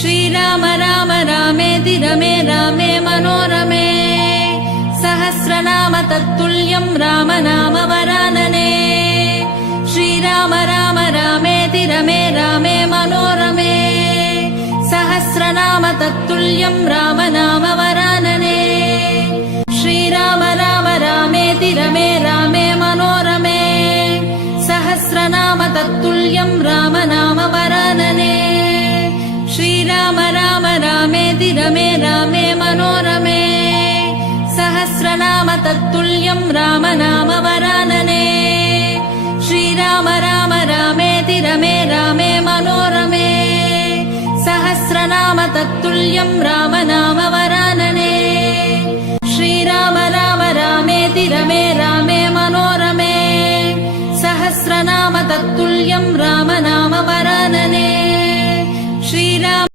श्रीराम राम रामेति रमे रामे मनोरमे सहस्रनाम तत्तुल्यं राम नाम वरानने श्रीराम राम रामेति रमे रामे मनोरमे सहस्रनाम तत्तुल्यं राम नाम वरानने श्रीराम राम रामेति रमे रामे मनोरमे सहस्रनाम तत्तुल्यं राम नाम वरानने श्रीराम राम रामेति रमे रामे मनोरमे सहस्रनाम तत्तुल्यं राम नाम वरानने श्रीराम राम रामेति रमे रामे मनोरमे सहस्रनाम तत्तुल्यं राम नाम वरानने श्रीराम राम रामेति रमे रामे मनोरमे सहस्रनाम तत्तुल्यं राम नाम वरानने